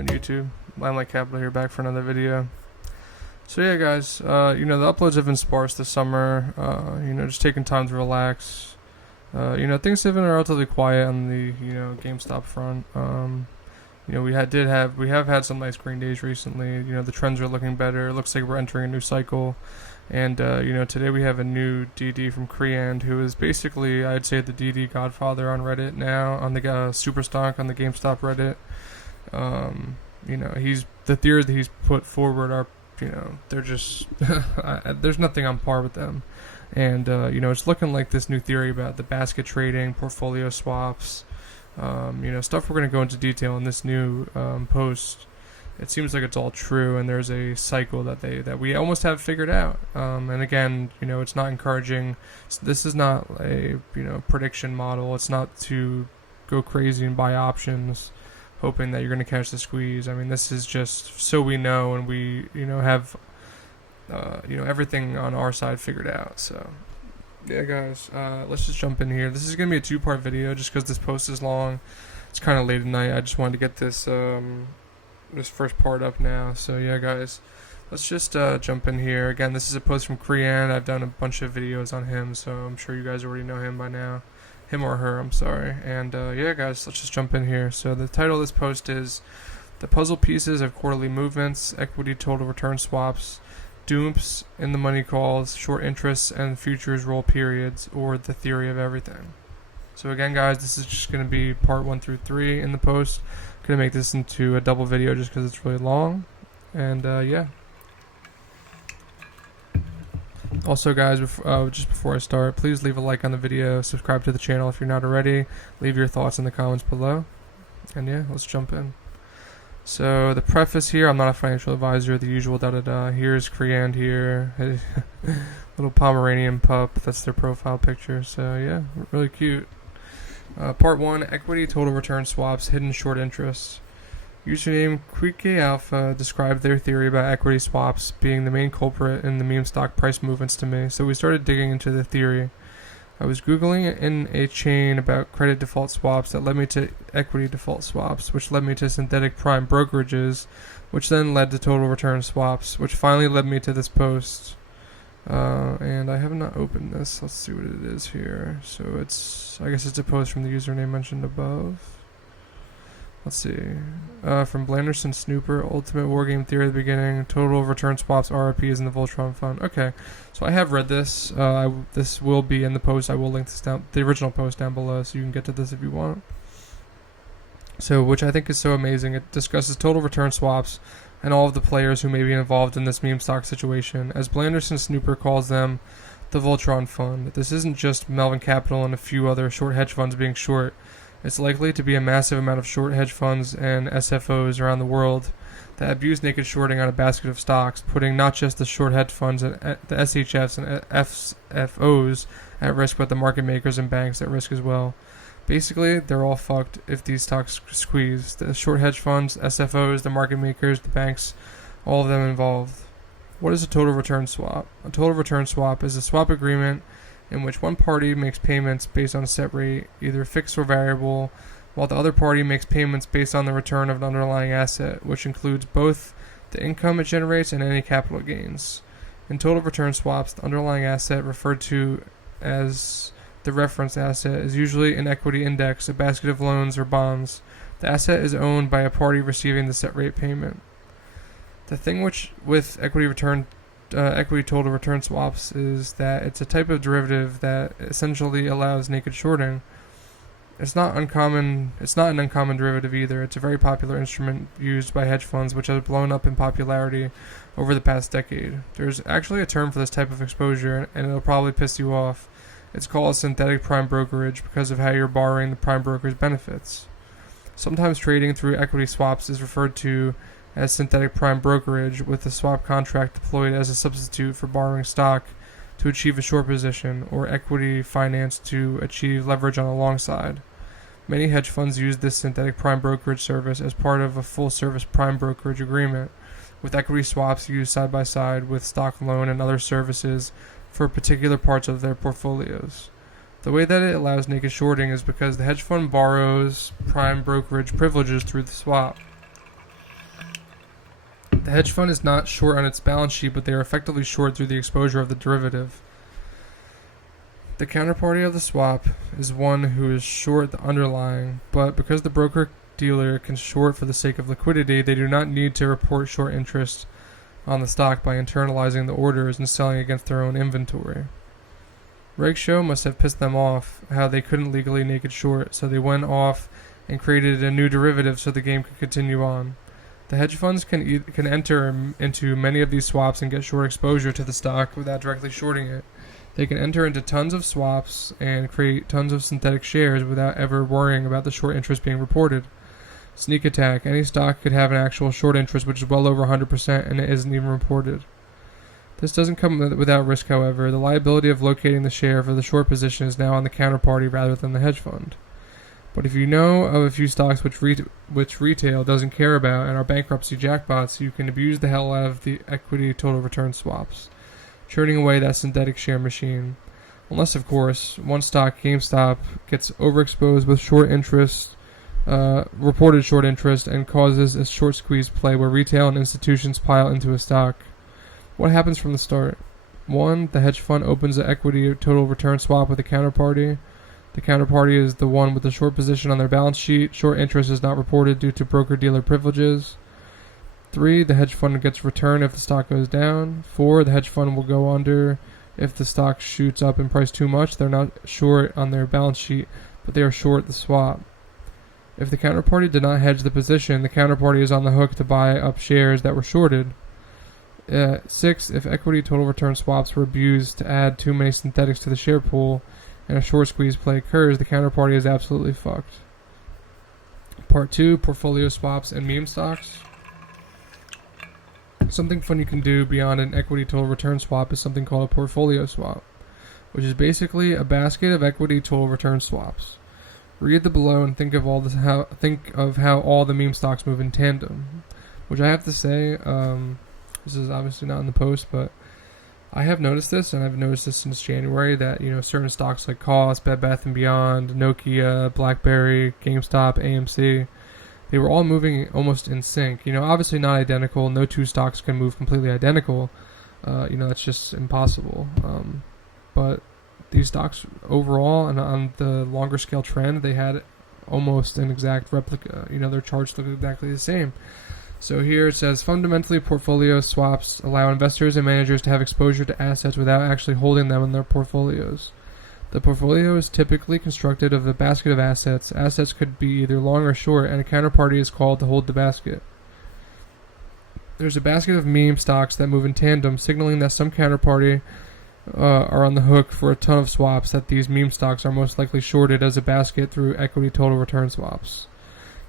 and YouTube. Limelight Capital here, back for another video. So yeah, guys, the uploads have been sparse this summer. Just taking time to relax. Things have been relatively quiet on the GameStop front. We have had some nice green days recently. The trends are looking better. It looks like we're entering a new cycle. And today we have a new DD from Criand, who is basically, I'd say, the DD godfather on Reddit now, on the Superstock on the GameStop Reddit. He's the theories that he's put forward are, they're just there's nothing on par with them. And it's looking like this new theory about the basket trading, portfolio swaps, stuff we're going to go into detail in this new post. It seems like it's all true, and there's a cycle that we almost have figured out. And again, it's not encouraging. This is not a prediction model. It's not to go crazy and buy options, hoping that you're going to catch the squeeze. I mean, this is just so we know, and we have everything on our side figured out. So yeah, guys, let's just jump in here. This is going to be a two-part video, just because this post is long. It's kind of late at night. I just wanted to get this first part up now. So yeah, guys, let's just jump in here. Again, this is a post from Criand. I've done a bunch of videos on him, so I'm sure you guys already know him by now. Him or her, I'm sorry. And yeah, guys, let's just jump in here. So the title of this post is "The Puzzle Pieces of Quarterly Movements, Equity Total Return Swaps, Dupes, In the Money Calls, Short Interests, and Futures Roll Periods, or the Theory of Everything." So again, guys, this is just going to be part 1 through 3 in the post. I'm going to make this into a double video just because it's really long. And yeah. Also, guys, just before I start, please leave a like on the video, subscribe to the channel if you're not already, leave your thoughts in the comments below. And yeah, let's jump in. So the preface here: I'm not a financial advisor, the usual da-da-da. Here's Criand here. Little Pomeranian pup, that's their profile picture. So yeah, really cute. Part 1, Equity Total Return Swaps, Hidden Short Interests. Username Quique Alpha described their theory about equity swaps being the main culprit in the meme stock price movements to me, so we started digging into the theory. I was Googling in a chain about credit default swaps that led me to equity default swaps, which led me to synthetic prime brokerages, which then led to total return swaps, which finally led me to this post. And I have not opened this. Let's see what it is here. So I guess it's a post from the username mentioned above. Let's see. From Blanderson Snooper, Ultimate Wargame Theory at the beginning, Total Return Swaps, RRPs, and the Voltron Fund. Okay, so I have read this. This will be in the post. I will link this down, the original post down below, so you can get to this if you want. So, which I think is so amazing. It discusses total return swaps and all of the players who may be involved in this meme stock situation. As Blanderson Snooper calls them, the Voltron Fund. This isn't just Melvin Capital and a few other short hedge funds being short. It's likely to be a massive amount of short hedge funds and SFOs around the world that abuse naked shorting on a basket of stocks, putting not just the short hedge funds and the SHFs and FFOs at risk, but the market makers and banks at risk as well. Basically, they're all fucked if these stocks squeeze. The short hedge funds, SFOs, the market makers, the banks, all of them involved. What is a total return swap? A total return swap is a swap agreement in which one party makes payments based on a set rate, either fixed or variable, while the other party makes payments based on the return of an underlying asset, which includes both the income it generates and any capital gains. In total return swaps, the underlying asset, referred to as the reference asset, is usually an equity index, a basket of loans or bonds. The asset is owned by a party receiving the set rate payment. The thing with equity total return swaps is that it's a type of derivative that essentially allows naked shorting. It's not an uncommon derivative either. It's a very popular instrument used by hedge funds, which has blown up in popularity over the past decade. There's actually a term for this type of exposure, and it'll probably piss you off. It's called synthetic prime brokerage because of how you're borrowing the prime broker's benefits. Sometimes trading through equity swaps is referred to as synthetic prime brokerage, with the swap contract deployed as a substitute for borrowing stock to achieve a short position, or equity finance to achieve leverage on the long side. Many hedge funds use this synthetic prime brokerage service as part of a full-service prime brokerage agreement, with equity swaps used side by side with stock loan and other services for particular parts of their portfolios. The way that it allows naked shorting is because the hedge fund borrows prime brokerage privileges through the swap. The hedge fund is not short on its balance sheet, but they are effectively short through the exposure of the derivative. The counterparty of the swap is one who is short the underlying, but because the broker-dealer can short for the sake of liquidity, they do not need to report short interest on the stock by internalizing the orders and selling against their own inventory. Reg Show must have pissed them off how they couldn't legally naked short, so they went off and created a new derivative so the game could continue on. The hedge funds can enter into many of these swaps and get short exposure to the stock without directly shorting it. They can enter into tons of swaps and create tons of synthetic shares without ever worrying about the short interest being reported. Sneak attack. Any stock could have an actual short interest which is well over 100% and it isn't even reported. This doesn't come without risk, however. The liability of locating the share for the short position is now on the counterparty rather than the hedge fund. But if you know of a few stocks which retail doesn't care about and are bankruptcy jackpots, you can abuse the hell out of the equity total return swaps, churning away that synthetic share machine. Unless, of course, one stock, Gamestop, gets overexposed with short interest, reported short interest, and causes a short squeeze play where retail and institutions pile into a stock. What happens from the start? 1. The hedge fund opens the equity total return swap with a counterparty. The counterparty is the one with the short position on their balance sheet. Short interest is not reported due to broker-dealer privileges. 3. The hedge fund gets return if the stock goes down. 4. The hedge fund will go under if the stock shoots up in price too much. They're not short on their balance sheet, but they are short the swap. If the counterparty did not hedge the position, the counterparty is on the hook to buy up shares that were shorted. 6. If equity total return swaps were abused to add too many synthetics to the share pool and a short squeeze play occurs, the counterparty is absolutely fucked. Part 2, portfolio swaps and meme stocks. Something fun you can do beyond an equity total return swap is something called a portfolio swap, which is basically a basket of equity total return swaps. Read the below and think of how all the meme stocks move in tandem. Which I have to say, this is obviously not in the post, but I have noticed this, and I've noticed this since January, that certain stocks like Cost, Bed Bath & Beyond, Nokia, BlackBerry, GameStop, AMC, they were all moving almost in sync. Obviously not identical. No two stocks can move completely identical. That's just impossible. But these stocks overall, and on the longer scale trend, they had almost an exact replica. Their charts look exactly the same. So here it says, fundamentally, portfolio swaps allow investors and managers to have exposure to assets without actually holding them in their portfolios. The portfolio is typically constructed of a basket of assets. Assets could be either long or short, and a counterparty is called to hold the basket. There's a basket of meme stocks that move in tandem, signaling that some counterparty are on the hook for a ton of swaps that these meme stocks are most likely shorted as a basket through equity total return swaps.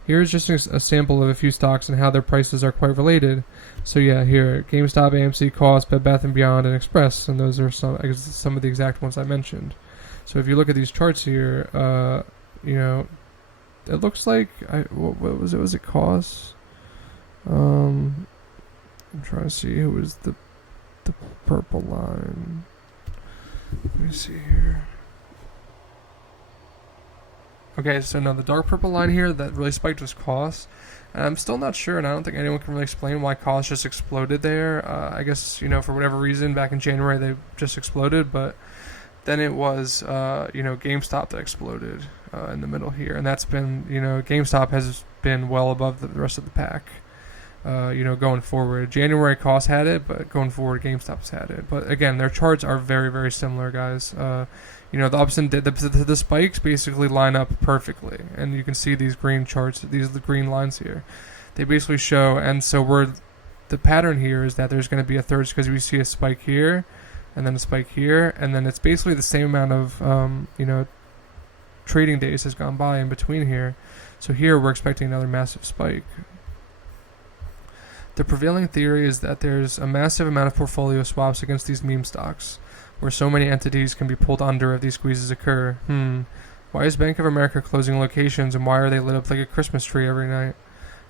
Here's just a sample of a few stocks and how their prices are quite related. So yeah, here, GameStop, AMC, Cost, Bed Bath & Beyond, and Express, and those are some of the exact ones I mentioned. So if you look at these charts here, it looks like, what was it? Was it Cost? I'm trying to see who was the purple line. Let me see here. Okay, so now the dark purple line here that really spiked was Cost. And I'm still not sure, and I don't think anyone can really explain why Cost just exploded there. I guess, for whatever reason, back in January they just exploded, but then it was, GameStop that exploded in the middle here. And that's been, GameStop has been well above the rest of the pack, going forward. January Cost had it, but going forward GameStop's had it. But again, their charts are very, very similar, guys. The ups and the spikes basically line up perfectly, and you can see these green charts, these green lines here. They basically show, and so the pattern here is that there's going to be a third, because we see a spike here, and then a spike here, and then it's basically the same amount of trading days has gone by in between here. So here we're expecting another massive spike. The prevailing theory is that there's a massive amount of portfolio swaps against these meme stocks, where so many entities can be pulled under if these squeezes occur. Why is Bank of America closing locations, and why are they lit up like a Christmas tree every night?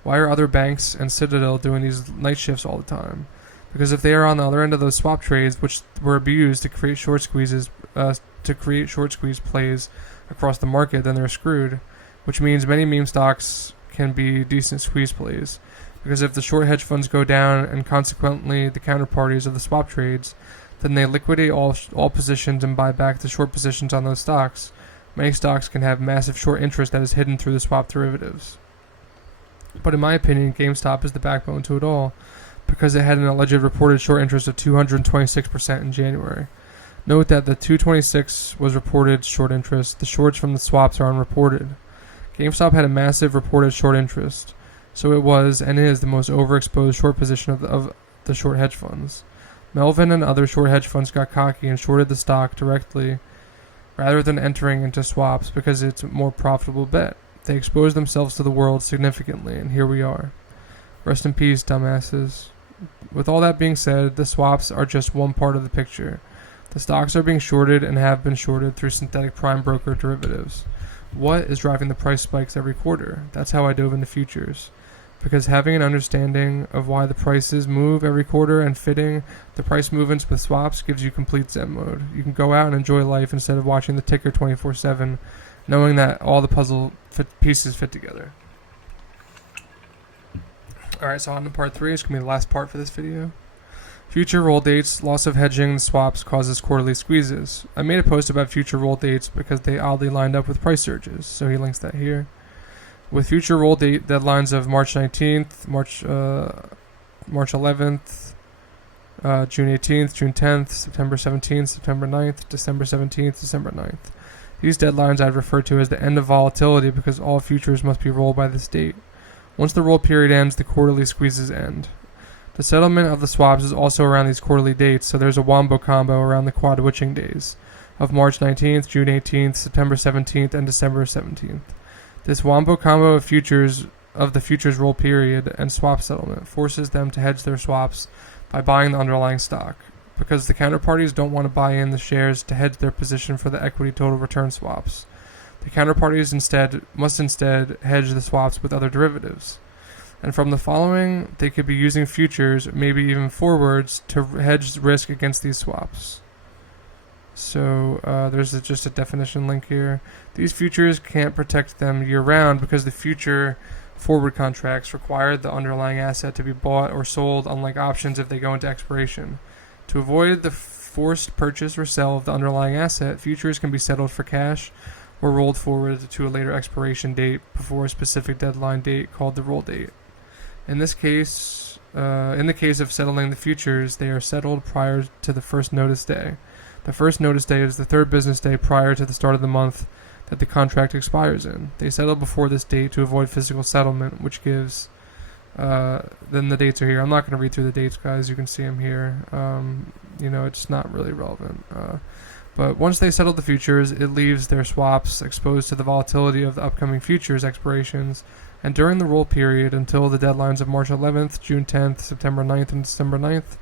Why are other banks and Citadel doing these night shifts all the time? Because if they are on the other end of those swap trades, which were abused to create short squeeze plays across the market, then they're screwed. Which means many meme stocks can be decent squeeze plays. because if the short hedge funds go down and consequently the counterparties of the swap trades, then they liquidate all positions and buy back the short positions on those stocks. Many stocks can have massive short interest that is hidden through the swap derivatives. But in my opinion, GameStop is the backbone to it all, because it had an alleged reported short interest of 226% in January. Note that the 226 was reported short interest. The shorts from the swaps are unreported. GameStop had a massive reported short interest, so it was and is the most overexposed short position of the short hedge funds. Melvin and other short hedge funds got cocky and shorted the stock directly rather than entering into swaps because it's a more profitable bet. They exposed themselves to the world significantly, and here we are. Rest in peace, dumbasses. With all that being said, the swaps are just one part of the picture. The stocks are being shorted and have been shorted through synthetic prime broker derivatives. What is driving the price spikes every quarter? That's how I dove into futures. Because having an understanding of why the prices move every quarter and fitting the price movements with swaps gives you complete Zen mode. You can go out and enjoy life instead of watching the ticker 24/7, knowing that all the puzzle pieces fit together. Alright, so on to part 3. It's going to be the last part for this video. Future roll dates, loss of hedging the swaps causes quarterly squeezes. I made a post about future roll dates because they oddly lined up with price surges, so he links that here. With future roll date deadlines of March 19th, March 11th, June 18th, June 10th, September 17th, September 9th, December 17th, December 9th. These deadlines I've referred to as the end of volatility because all futures must be rolled by this date. Once the roll period ends, the quarterly squeezes end. The settlement of the swaps is also around these quarterly dates, so there's a wombo combo around the quad witching days of March 19th, June 18th, September 17th, and December 17th. This wombo combo of the futures roll period and swap settlement forces them to hedge their swaps by buying the underlying stock, because the counterparties don't want to buy in the shares to hedge their position for the equity total return swaps. The counterparties must instead hedge the swaps with other derivatives. And from the following, they could be using futures, maybe even forwards, to hedge risk against these swaps. So there's just a definition link here. These futures can't protect them year-round because the future forward contracts require the underlying asset to be bought or sold, unlike options if they go into expiration. To avoid the forced purchase or sell of the underlying asset, futures can be settled for cash or rolled forward to a later expiration date before a specific deadline date called the roll date. In the case of settling the futures, they are settled prior to the first notice day. The first notice day is the third business day prior to the start of the month that the contract expires in. They settle before this date to avoid physical settlement, which gives... then the dates are here. I'm not going to read through the dates, guys. You can see them here. It's not really relevant. But once they settle the futures, it leaves their swaps exposed to the volatility of the upcoming futures expirations, and during the roll period until the deadlines of March 11th, June 10th, September 9th, and December 9th,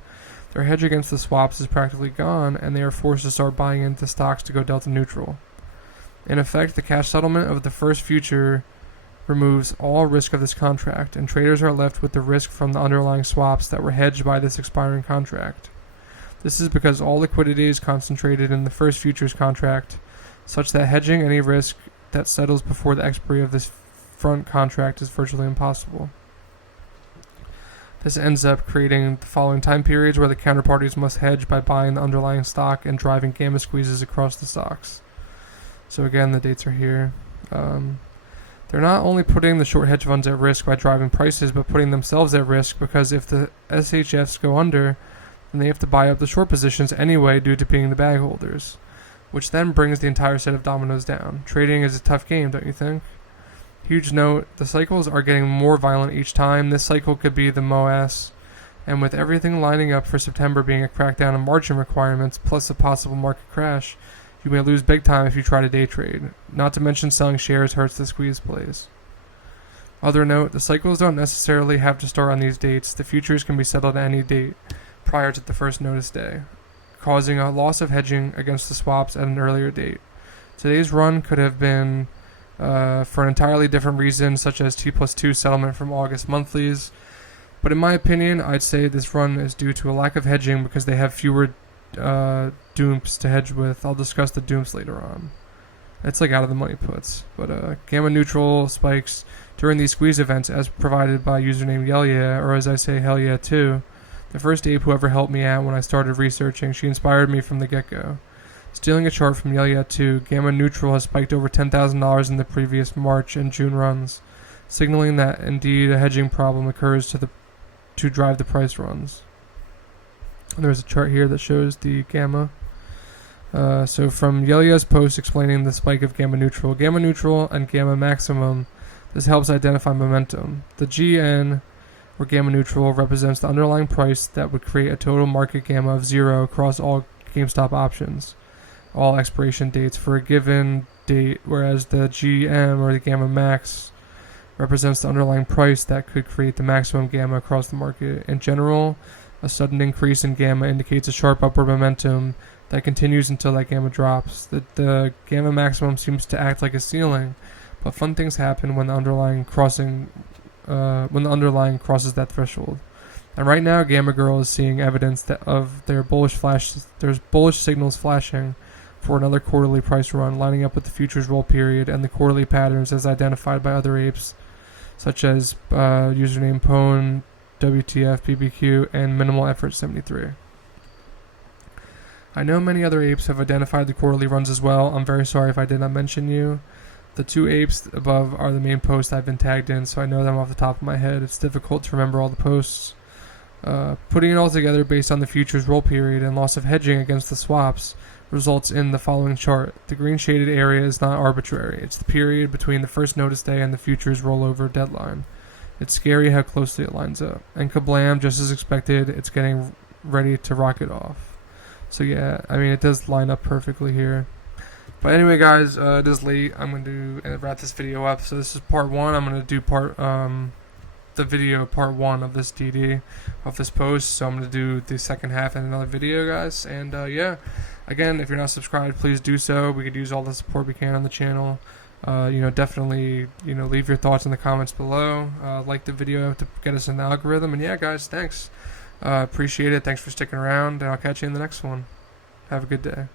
their hedge against the swaps is practically gone, and they are forced to start buying into stocks to go delta neutral. In effect, the cash settlement of the first future removes all risk of this contract, and traders are left with the risk from the underlying swaps that were hedged by this expiring contract. This is because all liquidity is concentrated in the first futures contract, such that hedging any risk that settles before the expiry of this front contract is virtually impossible. This ends up creating the following time periods where the counterparties must hedge by buying the underlying stock and driving gamma squeezes across the stocks. So again, the dates are here. They're not only putting the short hedge funds at risk by driving prices, but putting themselves at risk, because if the SHFs go under, then they have to buy up the short positions anyway due to being the bag holders, which then brings the entire set of dominoes down. Trading is a tough game, don't you think? Huge note, the cycles are getting more violent each time. This cycle could be the MOAS, and with everything lining up for September being a crackdown on margin requirements plus a possible market crash, you may lose big time if you try to day trade. Not to mention selling shares hurts the squeeze plays. Other note, the cycles don't necessarily have to start on these dates. The futures can be settled at any date prior to the first notice day, causing a loss of hedging against the swaps at an earlier date. Today's run could have been for an entirely different reason, such as T+2 settlement from August monthlies. But in my opinion, I'd say this run is due to a lack of hedging because they have fewer dooms to hedge with. I'll discuss the dooms later on. It's like out of the money puts. But gamma neutral spikes during these squeeze events as provided by username YellYeah, or as I say, Hell Yeah 2. The first ape who ever helped me out when I started researching, she inspired me from the get-go. Stealing a chart from YellYeah 2, Gamma Neutral has spiked over $10,000 in the previous March and June runs, signaling that indeed a hedging problem occurs to drive the price runs. And there's a chart here that shows the Gamma. So from YellYeah's post explaining the spike of Gamma Neutral and Gamma Maximum, this helps identify momentum. The GN, or Gamma Neutral, represents the underlying price that would create a total market gamma of 0 across all GameStop options, all expiration dates for a given date, whereas the GM, or the Gamma Max, represents the underlying price that could create the maximum gamma across the market. In general, a sudden increase in gamma indicates a sharp upward momentum that continues until that gamma drops. The Gamma Maximum seems to act like a ceiling, but fun things happen when the underlying crosses that threshold. And right now, Gamma Girl is seeing evidence of there's bullish signals flashing for another quarterly price run, lining up with the futures roll period and the quarterly patterns as identified by other apes, such as username Pwn, WTF, BBQ, and Minimal Effort 73. I know many other apes have identified the quarterly runs as well. I'm very sorry if I did not mention you. The two apes above are the main posts I've been tagged in, so I know them off the top of my head. It's difficult to remember all the posts. Putting it all together based on the futures roll period and loss of hedging against the swaps results in the following chart. The green shaded area is not arbitrary. It's the period between the first notice day and the futures rollover deadline. It's scary how closely it lines up. And kablam, just as expected, it's getting ready to rocket off. So yeah, I mean, it does line up perfectly here. But anyway, guys, it is late. I'm going to wrap this video up. So this is part 1. I'm going to do part 1 of this DD, of this post. So I'm going to do the second half in another video, guys. And yeah, again, if you're not subscribed, please do so. We could use all the support we can on the channel. Definitely, leave your thoughts in the comments below. Like the video to get us in the algorithm. And yeah, guys, thanks. Appreciate it. Thanks for sticking around, and I'll catch you in the next one. Have a good day.